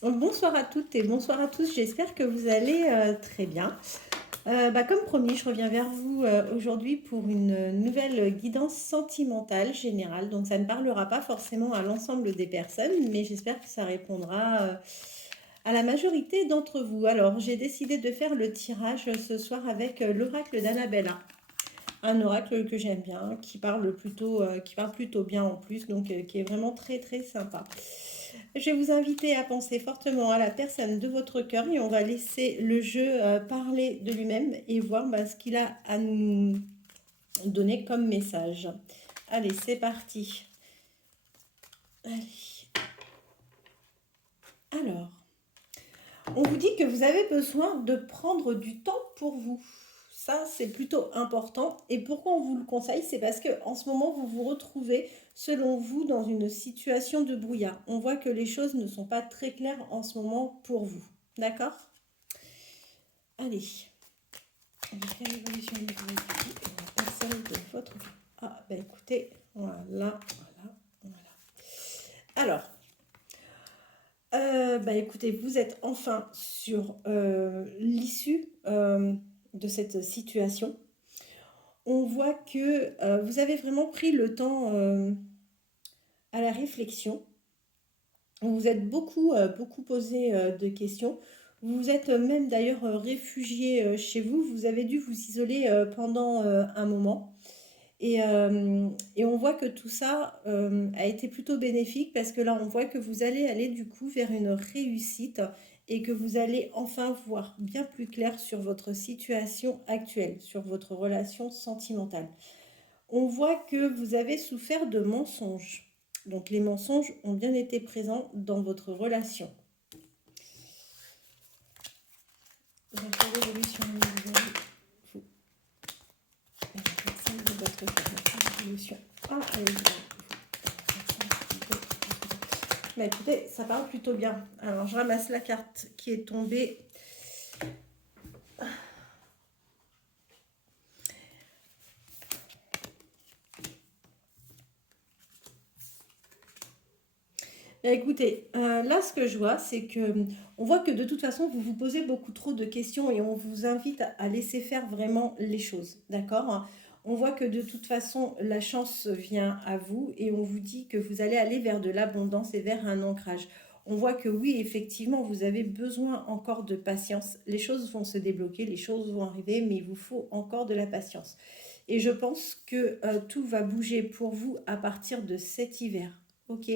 Bonsoir à toutes et bonsoir à tous, j'espère que vous allez très bien. Comme promis, je reviens vers vous aujourd'hui pour une nouvelle guidance sentimentale générale. Donc ça ne parlera pas forcément à l'ensemble des personnes, mais j'espère que ça répondra à la majorité d'entre vous. Alors j'ai décidé de faire le tirage ce soir avec l'oracle d'Annabella. Un oracle que j'aime bien, qui parle plutôt bien en plus, donc qui est vraiment très très sympa. Je vais vous inviter à penser fortement à la personne de votre cœur et on va laisser le jeu parler de lui-même et voir ce qu'il a à nous donner comme message. Allez, c'est parti. Allez. Alors, on vous dit que vous avez besoin de prendre du temps pour vous. Ça, c'est plutôt important. Et pourquoi on vous le conseille? C'est parce que en ce moment, vous vous retrouvez, selon vous, dans une situation de brouillard. On voit que les choses ne sont pas très claires en ce moment pour vous. D'accord? Allez. Quelle évolution de vie et la personne de votre vie? Ah, écoutez, voilà. Alors, écoutez, vous êtes enfin sur l'issue de cette situation. On voit que vous avez vraiment pris le temps à la réflexion. Vous vous êtes beaucoup posé de questions. Vous vous êtes même d'ailleurs réfugié chez vous. Vous avez dû vous isoler pendant un moment. Et on voit que tout ça a été plutôt bénéfique parce que là, on voit que vous allez aller du coup vers une réussite et que vous allez enfin voir bien plus clair sur votre situation actuelle, sur votre relation sentimentale. On voit que vous avez souffert de mensonges. Donc les mensonges ont bien été présents dans votre relation. Vous avez l'évolution de vous et la personne de votre cœur. L'évolution. Ah, allez, écoutez, ça parle plutôt bien. Alors, je ramasse la carte qui est tombée. Écoutez, là, ce que je vois, c'est que on voit que de toute façon, vous vous posez beaucoup trop de questions et on vous invite à laisser faire vraiment les choses. D'accord? On voit que de toute façon, la chance vient à vous et on vous dit que vous allez aller vers de l'abondance et vers un ancrage. On voit que oui, effectivement, vous avez besoin encore de patience. Les choses vont se débloquer, les choses vont arriver, mais il vous faut encore de la patience. Et je pense que tout va bouger pour vous à partir de cet hiver. Ok?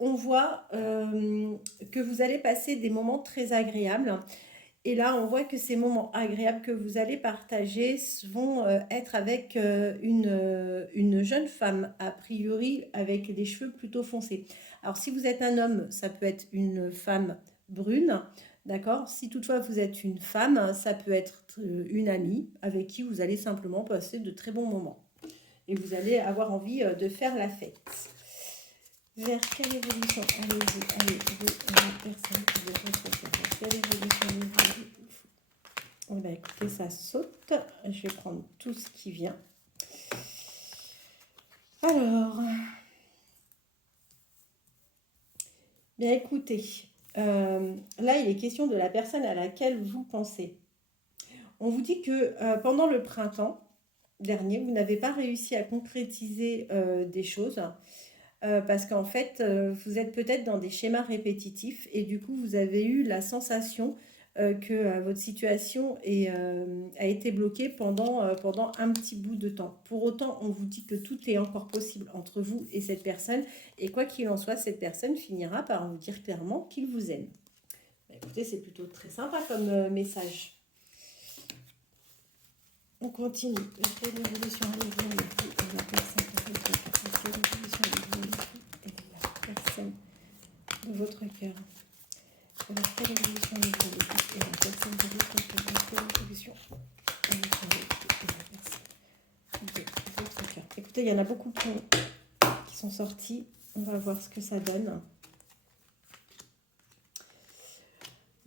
On voit que vous allez passer des moments très agréables. Et là, on voit que ces moments agréables que vous allez partager vont être avec une jeune femme, a priori, avec des cheveux plutôt foncés. Alors, si vous êtes un homme, ça peut être une femme brune, d'accord? Si toutefois vous êtes une femme, ça peut être une amie avec qui vous allez simplement passer de très bons moments. Et vous allez avoir envie de faire la fête. Vers quelle évolution allez-vous, la personne de votre cœur? Quelle évolution allez-vous? Écoutez, ça saute. Je vais prendre tout ce qui vient. Alors, écoutez, là, il est question de la personne à laquelle vous pensez. On vous dit que pendant le printemps dernier, vous n'avez pas réussi à concrétiser des choses. Parce qu'en fait, vous êtes peut-être dans des schémas répétitifs et du coup, vous avez eu la sensation que votre situation a été bloquée pendant un petit bout de temps. Pour autant, on vous dit que tout est encore possible entre vous et cette personne et quoi qu'il en soit, cette personne finira par vous dire clairement qu'il vous aime. Écoutez, c'est plutôt très sympa comme message. On continue. Quelle évolution allez-vous et la personne de votre cœur? Quelle évolution allez-vous et la personne de votre cœur? Quelle évolution allez-vous et la personne de votre cœur? Quelle évolution allez-vous et la personne de votre cœur? Écoutez, il y en a beaucoup qui sont sortis. On va voir ce que ça donne.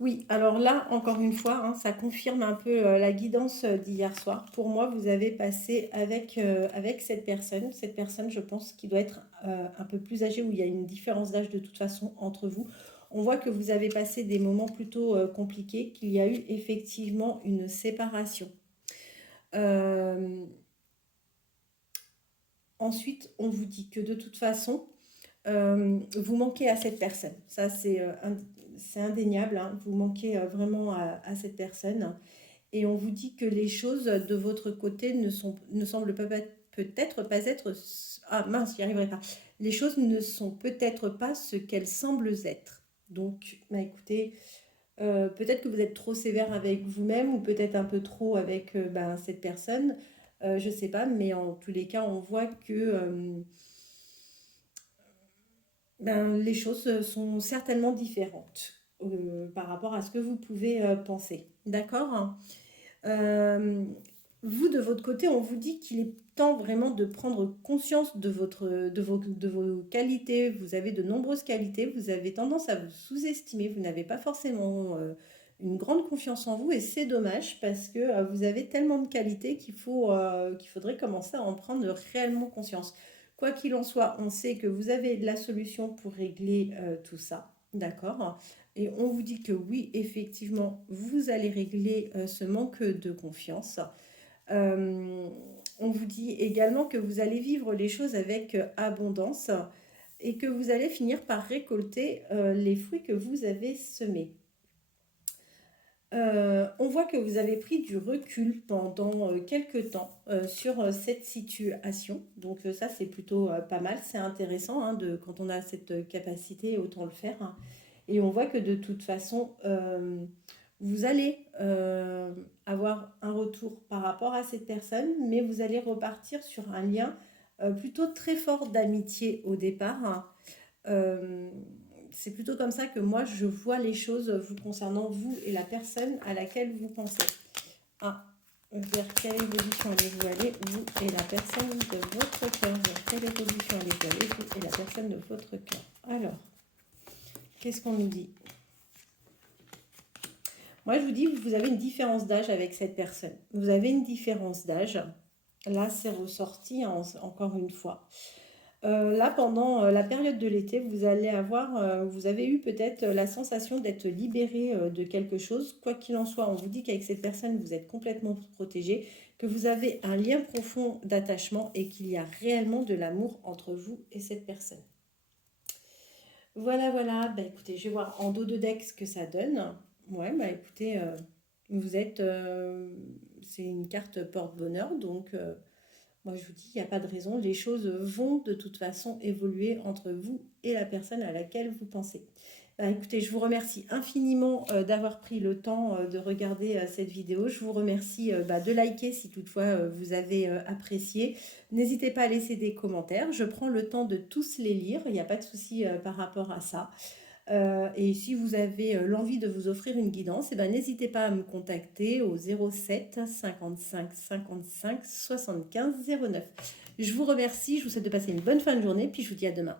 Oui, alors là, encore une fois, ça confirme un peu la guidance d'hier soir. Pour moi, vous avez passé avec cette personne. Cette personne, je pense, qui doit être un peu plus âgée, où il y a une différence d'âge de toute façon entre vous. On voit que vous avez passé des moments plutôt compliqués, qu'il y a eu effectivement une séparation. Euh, Ensuite, on vous dit que de toute façon, vous manquez à cette personne. Ça, c'est indéniable, hein. Vous manquez vraiment à cette personne. Et on vous dit que les choses de votre côté ne semblent peut-être pas être... Ah mince, j'y arriverai pas. Les choses ne sont peut-être pas ce qu'elles semblent être. Donc, bah, écoutez, peut-être que vous êtes trop sévère avec vous-même ou peut-être un peu trop avec ben, cette personne. Je ne sais pas, mais en tous les cas, on voit que ben, les choses sont certainement différentes par rapport à ce que vous pouvez penser. D'accord? Euh, Vous, de votre côté, on vous dit qu'il est temps vraiment de prendre conscience de vos qualités. Vous avez de nombreuses qualités, vous avez tendance à vous sous-estimer, vous n'avez pas forcément une grande confiance en vous et c'est dommage parce que vous avez tellement de qualités qu'il faudrait commencer à en prendre réellement conscience. Quoi qu'il en soit, on sait que vous avez la solution pour régler tout ça, d'accord? Et on vous dit que oui, effectivement, vous allez régler ce manque de confiance. Euh, on vous dit également que vous allez vivre les choses avec abondance et que vous allez finir par récolter les fruits que vous avez semés. On voit que vous avez pris du recul pendant quelques temps sur cette situation. Donc ça, c'est plutôt pas mal. C'est intéressant hein, quand on a cette capacité, autant le faire, hein. Et on voit que de toute façon, vous allez avoir un retour par rapport à cette personne, mais vous allez repartir sur un lien plutôt très fort d'amitié au départ, hein. Euh, c'est plutôt comme ça que moi je vois les choses vous concernant, vous et la personne à laquelle vous pensez. Ah, vers quelle évolution allez-vous aller, vous et la personne de votre cœur? Vers quelle évolution allez-vous aller, vous et la personne de votre cœur? Alors, qu'est-ce qu'on nous dit? Moi, je vous dis, vous avez une différence d'âge avec cette personne. Vous avez une différence d'âge. Là, c'est ressorti hein, encore une fois. Là, pendant la période de l'été, vous avez eu peut-être la sensation d'être libéré de quelque chose. Quoi qu'il en soit, on vous dit qu'avec cette personne, vous êtes complètement protégé, que vous avez un lien profond d'attachement et qu'il y a réellement de l'amour entre vous et cette personne. Voilà, voilà. Bah, écoutez, je vais voir en dos de deck ce que ça donne. Ouais, bah écoutez, vous êtes... c'est une carte porte-bonheur, donc moi je vous dis, il n'y a pas de raison. Les choses vont de toute façon évoluer entre vous et la personne à laquelle vous pensez. Bah, écoutez, je vous remercie infiniment d'avoir pris le temps de regarder cette vidéo. Je vous remercie bah, de liker si toutefois vous avez apprécié. N'hésitez pas à laisser des commentaires. Je prends le temps de tous les lire. Il n'y a pas de souci par rapport à ça. Et si vous avez l'envie de vous offrir une guidance, eh ben, n'hésitez pas à me contacter au 07 55 55 75 09. Je vous remercie, je vous souhaite de passer une bonne fin de journée, puis je vous dis à demain.